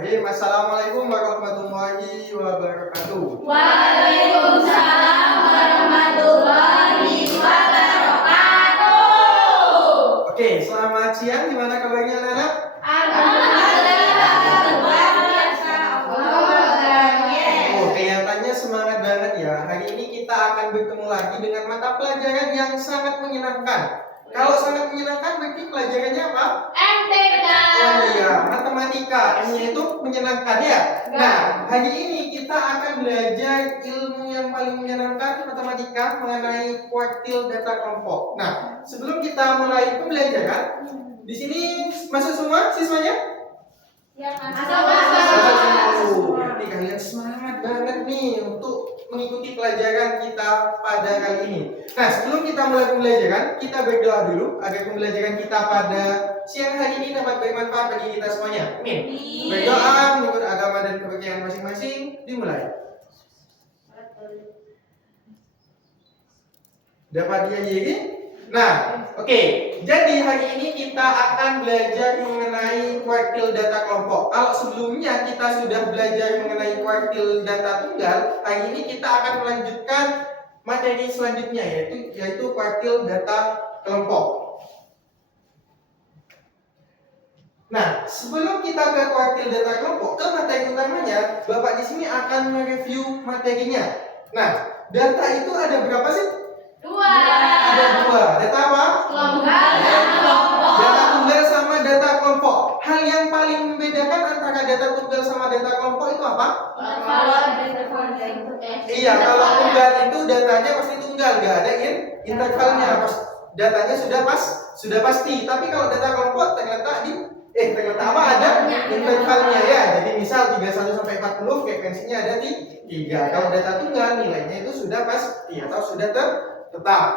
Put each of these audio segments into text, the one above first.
Baik, assalamualaikum warahmatullahi wabarakatuh. Waalaikumsalam warahmatullahi wabarakatuh. Oke, selamat siang. Gimana kabarnya anak-anak? Alhamdulillah luar biasa. Oh, kelihatannya semangat banget ya. Hari ini kita akan bertemu lagi dengan mata pelajaran yang sangat menyenangkan. Kalau sangat menyenangkan berarti pelajarannya apa? MTK. Oh iya, matematika. M-nya itu menyenangkan ya. Nah, hari ini kita akan belajar ilmu yang paling menyenangkan matematika mengenai kuartil data kelompok. Nah, sebelum kita mulai pembelajaran, di sini masuk semua siswanya? Ya, Oh, berarti kalian semangat banget nih untuk mengikuti pelajaran kita pada kali ini. Nah, sebelum kita mulai pembelajaran, kita berdoa dulu agar pembelajaran kita pada siang hari ini dapat bermanfaat bagi kita semuanya. Amin. Berdoa menurut agama dan kepercayaan masing-masing. Dimulai. Dapat dihadiri? Nah, oke. Jadi hari ini kita akan belajar mengenai kuartil data kelompok. Kalau sebelumnya kita sudah belajar mengenai kuartil data tunggal, hari ini kita akan melanjutkan materi selanjutnya yaitu kuartil data kelompok. Nah, sebelum kita ke kuartil data kelompok, ke materi utamanya, Bapak di sini akan mereview materinya. Nah, data itu ada berapa sih? Ada dua. Data apa? Tunggal dan kelompok. Data tunggal sama data kelompok. Hal yang paling membedakan antara data tunggal sama data kelompok itu apa? Iya, kalau tunggal itu datanya pasti tunggal, nggak ada intervalnya. Datanya sudah pasti. Tapi kalau data kelompok terletak ada intervalnya ya. Jadi misal 31 sampai 40 frekuensinya ada di 3. Kalau data tunggal nilainya itu sudah pasti atau sudah tetap.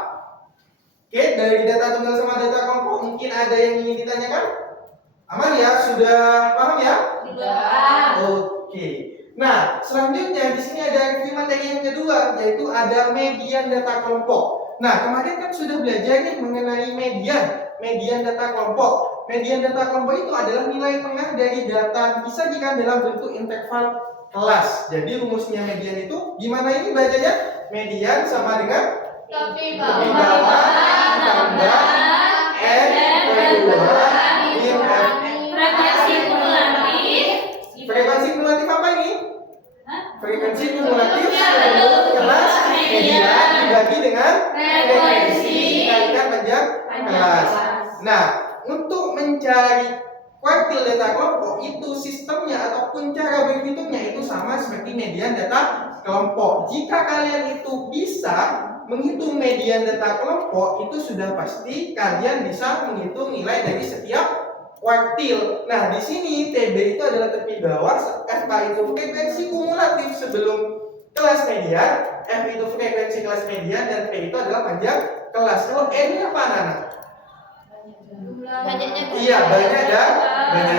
Oke, dari data tunggal sama data kelompok mungkin ada yang ingin ditanyakan? Aman ya? Sudah paham ya? Oke. Nah, selanjutnya di sini ada review materi yang kedua, yaitu ada median data kelompok. Nah, kemarin kan sudah belajar nih mengenai median data kelompok. Median data kelompok itu adalah nilai tengah dari data disajikan dalam bentuk interval kelas. Jadi rumusnya median itu gimana ini bacanya? Median sama dengan Tepi bawah tambah N per 2 min F. Frekuensi kumulatif. Frekuensi kumulatif apa ini? Frekuensi kumulatif seluruh kelas median dibagi dengan frekuensi dikalikan panjang kelas. Nah, untuk mencari kuartil data kelompok itu sistemnya ataupun cara berhitungnya itu sama seperti median data kelompok. Jika kalian itu bisa menghitung median data kelompok, itu sudah pasti kalian bisa menghitung nilai dari setiap kuartil. Nah, di sini TB itu adalah tepi bawah, FK itu frekuensi kumulatif sebelum kelas median, F itu frekuensi kelas median, dan P itu adalah panjang kelas. Kalau N ini apa anak-anak? Iya, banyak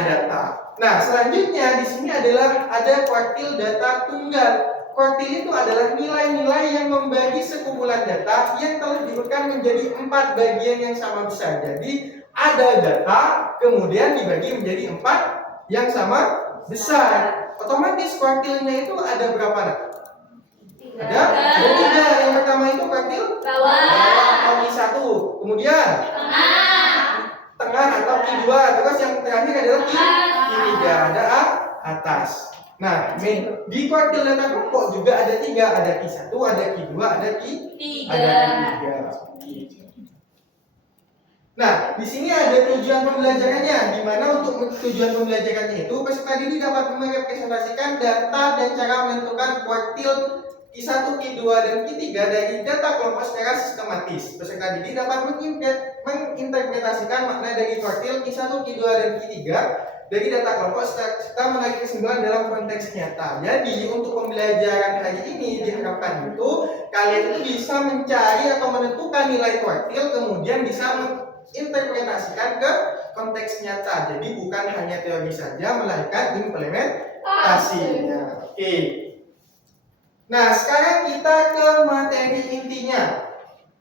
data. Nah, selanjutnya di sini adalah ada kuartil data tunggal. Kuartil itu adalah nilai-nilai yang membagi sekumpulan data yang telah diurutkan menjadi 4 bagian yang sama besar. Jadi ada data kemudian dibagi menjadi 4 yang sama besar. Otomatis kuartilnya itu ada berapa nak? Ada 3. Yang pertama itu kuartil bawah atau Q1. Kemudian tengah atau Q2. Terus yang terakhir adalah Q3. Ada atas. Nah, di kuartil data kelompok juga ada 3, ada Q1, ada Q2, ada Q3. Nah, di sini ada tujuan pembelajarannya, di mana untuk tujuan pembelajarannya itu peserta didik dapat merepresentasikan data dan cara menentukan kuartil Q1, Q2, dan Q3 dari data kelompok secara sistematis. Peserta didik dapat menginterpretasikan makna dari kuartil Q1, Q2, dan Q3 dari data kelompok serta menarik kesimpulan dalam konteks nyata. Jadi untuk pembelajaran hari ini diharapkan itu kalian itu bisa mencari atau menentukan nilai kuartil, kemudian bisa menginterpretasikan ke konteks nyata. Jadi bukan hanya teori saja, melainkan implementasinya. Oke. Nah, sekarang kita ke materi intinya.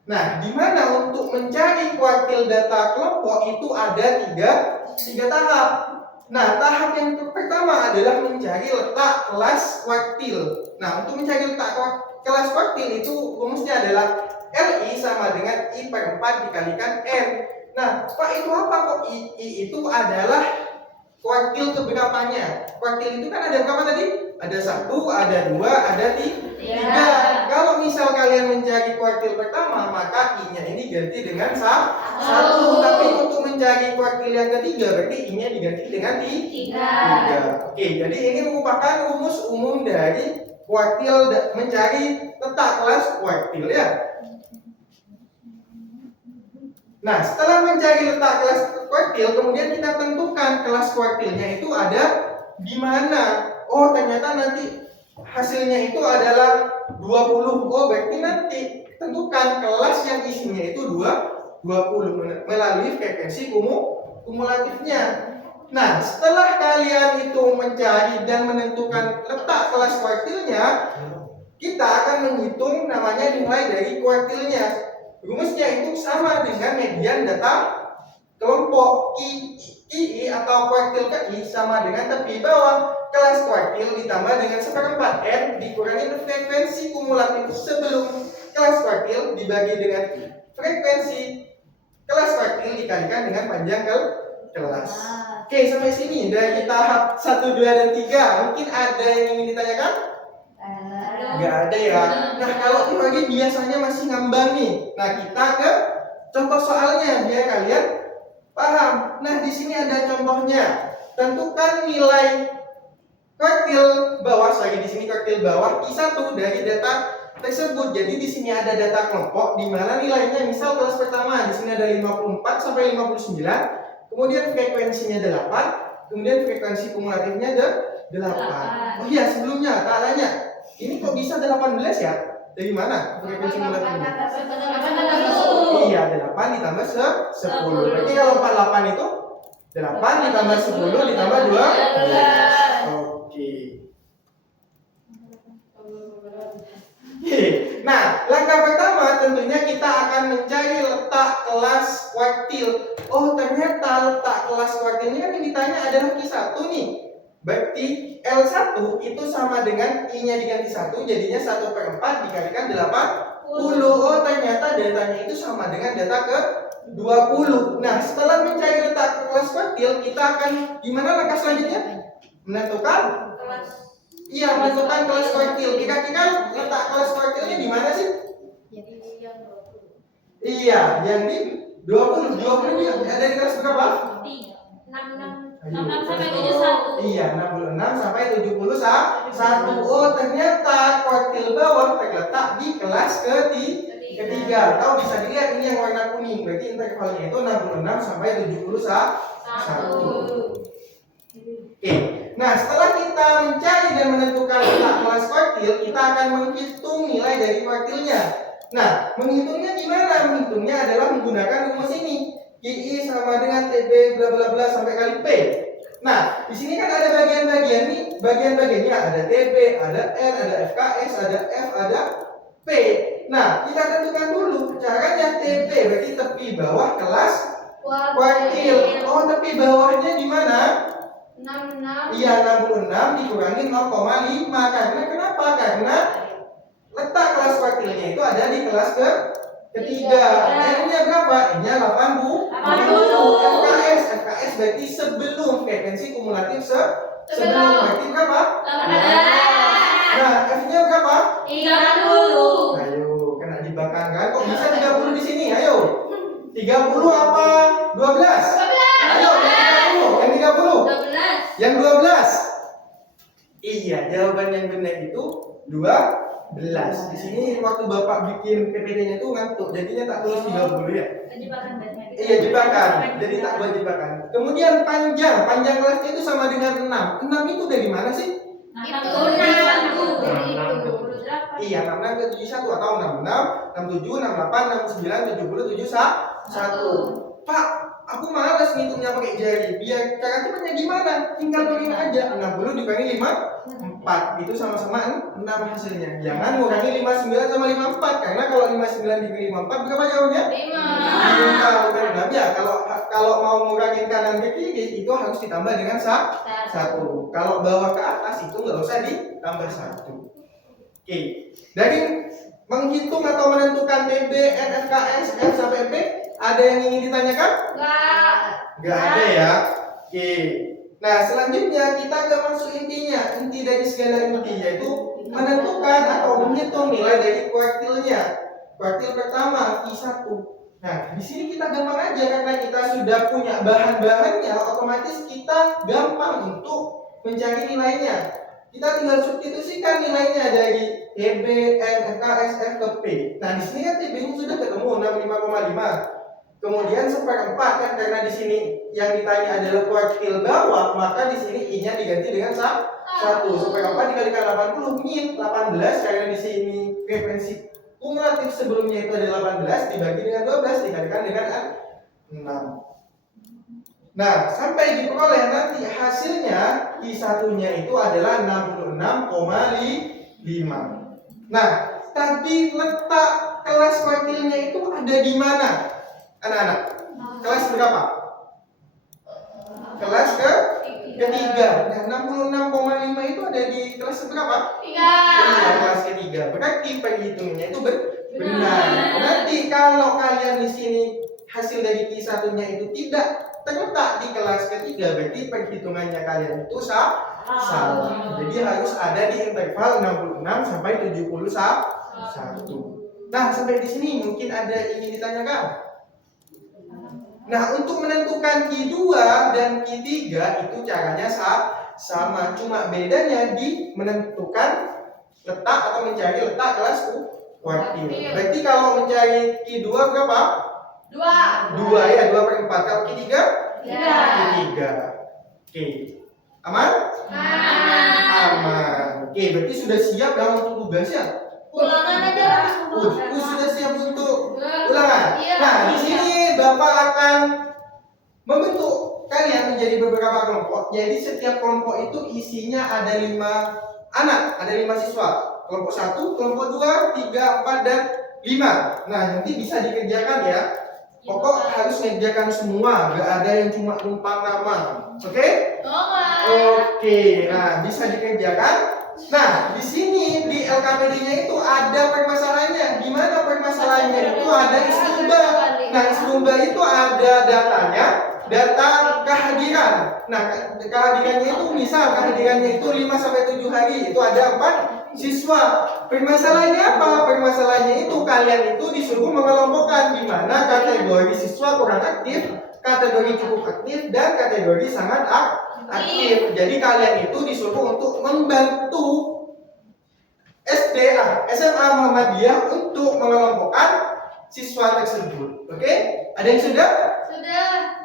Nah, di mana untuk mencari kuartil data kelompok itu ada tiga tahap. Nah, tahap yang pertama adalah mencari letak kelas kuartil. Nah, untuk mencari letak kelas kuartil itu rumusnya adalah LI sama dengan I/4 dikalikan N. Nah, Pak itu apa kok I itu adalah kuartil keberapanya? Kuartil itu kan ada berapa tadi? Ada 1, ada 2, ada 3. Kalau misal kalian mencari kuartil pertama, maka I-nya ini ganti dengan 1. Tapi untuk mencari kuartil yang ketiga, berarti I-nya diganti dengan 3. Oke, jadi ini merupakan rumus umum dari kuartil mencari letak kelas kuartil ya. Nah, setelah mencari letak kelas kuartil, kemudian kita tentukan kelas kuartilnya itu ada di mana. Oh, ternyata nanti hasilnya itu adalah 20. Oh, berarti nanti tentukan kelas yang isinya itu 20 melalui frekuensi kumulatifnya. Nah, setelah kalian itu mencari dan menentukan letak kelas kuartilnya, kita akan menghitung namanya nilai dari kuartilnya. Rumusnya itu sama dengan median data kelompok I atau kuartil ke I sama dengan tepi bawah kelas kuartil ditambah dengan 1/4 N dikurangi frekuensi kumulatif sebelum kelas kuartil dibagi dengan frekuensi kelas kuartil dikalikan dengan panjang kelas. Oke, sampai sini dari tahap 1, 2, dan 3. Mungkin ada yang ingin ditanyakan? Nggak ada ya. Nah, kalau teori biasanya masih ngambang nih. Nah, kita ke contoh soalnya biar kalian paham. Nah, di sini ada contohnya. Tentukan nilai kuartil bawah, di sini kuartil bawah I1 dari data tersebut. Jadi di sini ada data kelompok di mana nilainya misal kelas pertama di sini ada 54 sampai 59. Kemudian frekuensinya 8, kemudian frekuensi kumulatifnya 8. Oh iya, sebelumnya tak tanya. Ini kok bisa 18 ya? Dari mana frekuensi kumulatifnya? Iya, 8 ditambah 10. Berarti kalau 48 itu 8 ditambah 10 ditambah 2. Oke. Nah, langkah pertama tentunya kita akan mencari letak kelas kuartil. Oh, ternyata letak kelas kuartil ini kan yang ditanya adalah Q1 nih. Berarti L1 itu sama dengan I-nya diganti 1, jadinya 1/4 dikalikan 80. Oh, ternyata datanya itu sama dengan data ke 20. Nah, setelah mencari letak kelas kuartil, kita akan gimana langkah selanjutnya? Menentukan menentukan kelas kuartil. Kira-kira letak kelas kuartilnya di mana sih? Iya, yang di 20. 20 ini ada di kelas berapa? 66 sampai 71. Iya, 66 sampai 71. Oh, ternyata kuartil bawah terletak di kelas ketiga. Atau bisa dilihat ini yang warna kuning. Berarti intervalnya itu 66 sampai 71. Oke. Nah, setelah kita mencari dan menentukan letak kelas kuartil, kita akan menghitung nilai dari kuartilnya. Nah, menghitungnya gimana? Menghitungnya adalah menggunakan rumus ini. I sama dengan TB bla bla bla sampai kali P. Nah, di sini kan ada bagian-bagian nih. Bagian-bagiannya ada TB, ada N, ada FKS, ada F, ada P. Nah, kita tentukan dulu caranya TB berarti tepi bawah kelas kuartil. Oh, tepi bawahnya di mana? 66. Iya, 66 dikurangi 0,5. Karena kenapa? Karena letak kelas kuartilnya itu ada di kelas ketiga. N-nya berapa? N-nya 80. FKS berarti sebelum frekuensi kumulatif sebelum berarti berapa? 18. Nah, F-nya berapa? 30. Ayo, kena jebakan kan? Kok bisa 30 di sini? Ayo. 30 apa? 12? Ayo, yang 30. Yang 12. Iya, jawaban yang benar itu 12. Di sini waktu Bapak bikin PPT-nya itu ngantuk, jadinya tak tulis 30 ya. Iya, jebakan. Jadi tak buat jebakan. Kemudian panjang kelasnya itu sama dengan 6. 6 itu dari mana sih? Itu 6. Iya, 66 ke 71 atau 66, 67, 68, 69, 70, 71. Pak, aku malas ngitungnya pakai jari. Biar cara cepatnya gimana? Tinggal turunin aja. 60 dikurangi 54 itu sama-sama 6 hasilnya. Jangan ngurangi 59 sama 54 karena kalau 59 dikurangi 54 berapa jauhnya? 5 bukan 6 ya. Kalau mau ngurangin kanan ke kiri itu harus ditambah dengan 1. Kalau bawah ke atas itu nggak usah ditambah 1. Oke. Dari menghitung atau menentukan TB, NFKS, F sampai P, ada yang ingin ditanyakan? Nggak ada ya. Oke. Nah, selanjutnya kita ke masuk intinya. Inti dari segala inti yaitu menentukan atau menghitung nilai dari kuartilnya. Kuartil pertama Q1. Nah, di sini kita gampang aja karena kita sudah punya bahan-bahannya, otomatis kita gampang untuk mencari nilainya. Kita tinggal substitusikan nilainya dari TB, N, FKS, F ke P. Nah, di sini kan TB-nya sudah ketemu 65,5. Kemudian 1/4 kan karena di sini yang ditanya adalah kuartil bawah, maka di sini I-nya diganti dengan 1. 1/4 dikalikan 80 min 18 karena di sini frekuensi kumulatif sebelumnya itu ada 18 dibagi dengan 12 dikalikan dengan 6. Nah, sampai diperoleh nanti hasilnya I1-nya itu adalah 66,5. Nah, tadi letak kelas kuartilnya itu ada di mana? Anak-anak, kelas berapa? Kelas ketiga. Nah, 66,5 itu ada di kelas berapa? 3. Kelas ketiga. Berarti perhitungannya itu benar. Berarti kalau kalian di sini hasil dari Q1-nya itu tidak terletak di kelas ketiga, berarti perhitungannya kalian itu salah. Jadi harus ada di interval 66 sampai 71. Nah, sampai di sini mungkin ada ingin ditanyakan. Nah, untuk menentukan Q2 dan Q3 itu caranya sama, cuma bedanya di menentukan letak atau mencari letak kelas kuartil. Berarti kalau mencari Q2 berapa? 2 ya, 2/4. Kalau Q3? 3. Oke. Aman? Aman. Oke, berarti sudah siap dalam untuk tugasnya? Ulangan aja. Sudah siap untuk ulangan? Iya. Nah, di sini Bapak akan membentuk kalian menjadi beberapa kelompok. Jadi setiap kelompok itu isinya ada 5 anak, ada 5 siswa. Kelompok 1, kelompok 2, 3, 4, dan 5. Nah, nanti bisa dikerjakan ya. Pokok harus mengerjakan semua, nggak ada yang cuma numpang nama. Oke? Oke. Nah, bisa dikerjakan. Nah, di sini di LKPD-nya itu ada permasalahannya. Di mana permasalahannya itu ada istimba. Nah, istimba itu ada datanya, data kehadiran. Nah, kehadirannya itu misal kehadirannya itu 5 sampai 7 hari, itu ada 4 siswa. Permasalahannya apa? Permasalahannya itu kalian itu disuruh mengelompokkan di mana kategori siswa kurang aktif, kategori cukup aktif, dan kategori sangat aktif. Jadi kalian itu disuruh untuk membantu SMA Muhammadiyah untuk mengelompokkan siswa tersebut. Oke? Ada yang sudah?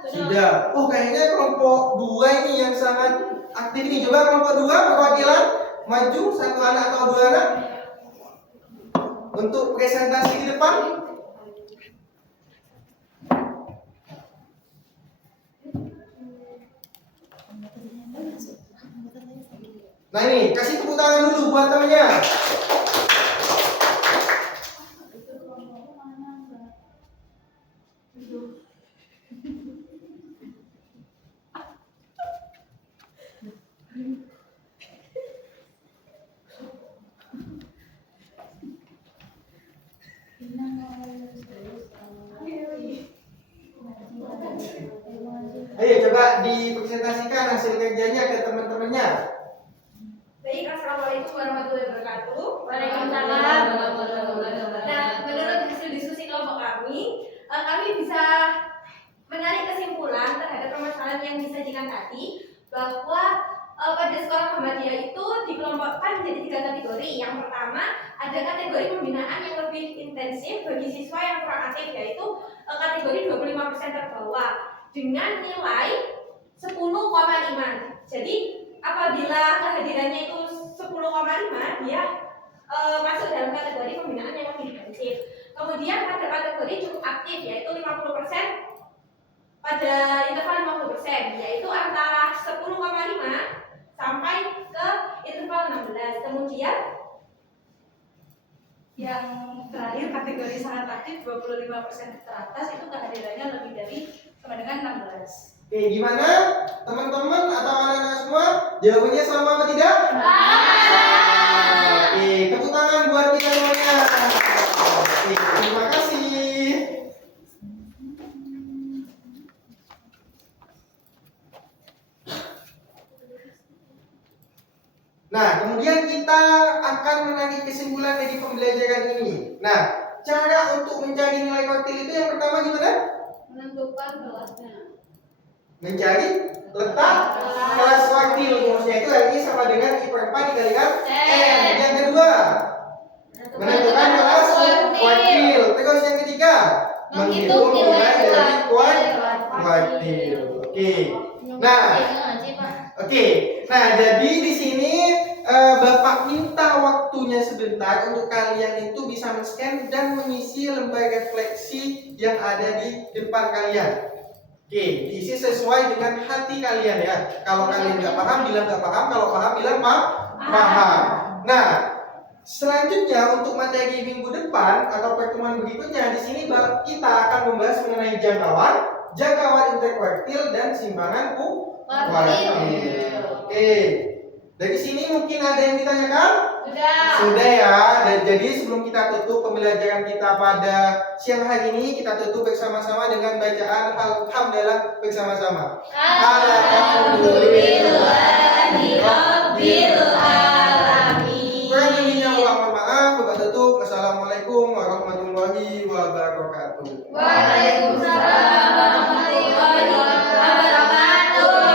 Sudah. Oh, kayaknya kelompok 2 ini yang sangat aktif ini. Coba kelompok 2 perwakilan maju, 1 anak atau 2 anak untuk presentasi di depan. Nah, ini kasih tepuk tangan dulu buat temannya. Ayo coba dipresentasikan hasil kerjanya ke teman-temannya. Baik, assalamualaikum warahmatullahi wabarakatuh. Waalaikumsalam warahmatullahi wabarakatuh. Nah, menurut hasil diskusi kelompok kami bisa menarik kesimpulan terhadap permasalahan yang disajikan tadi bahwa pada sekolah Muhammadiyah itu dikelompokkan menjadi 3 kategori. Yang pertama, ada kategori pembinaan yang lebih intensif bagi siswa yang kurang aktif, yaitu kategori 25% terbawah dengan nilai 10,5. Jadi apabila kehadirannya itu 10,5, dia masuk dalam kategori pembinaan yang lebih intensif. Kemudian pada kategori cukup aktif, yaitu 50% pada interval 50%, yaitu antara 10,5 sampai ke interval 16. Kemudian yang terakhir kategori sangat aktif 25% teratas itu kehadirannya lebih dari sama dengan 16. Oke, gimana teman-teman atau anak-anak semua? Jawabannya sama apa tidak? Oke, tepuk tangan buat kita semuanya. Oke, terima kasih. Nah, kemudian kita akan menarik kesimpulan dari pembelajaran ini. Nah, cara untuk mencari nilai kuartil itu yang pertama gimana? Menentukan kelasnya. Mencari letak kelas kuartil. Rumusnya itu ini sama dengan I/4 dikalikan N. Yang kedua, menentukan kelas kuartil. Terus yang ketiga, menghitung nilai dari kuartil. Oke. Nah, jadi di sini Bapak minta waktunya sebentar untuk kalian itu bisa men-scan dan mengisi lembar refleksi yang ada di depan kalian. Oke, diisi sesuai dengan hati kalian ya. Kalau kalian nggak paham, bilang nggak paham. Kalau paham, bilang paham. Nah, selanjutnya untuk materi minggu depan atau pertemuan berikutnya di sini kita akan membahas mengenai jangkauan interkuartil dan simbangan kuartil. Oke. Dari sini mungkin ada yang ditanyakan? Sudah ya. Dan jadi sebelum kita tutup pembelajaran kita pada siang hari ini, kita tutup bersama-sama dengan bacaan alhamdulillah bersama-sama. Alhamdulillahirabbil alamin.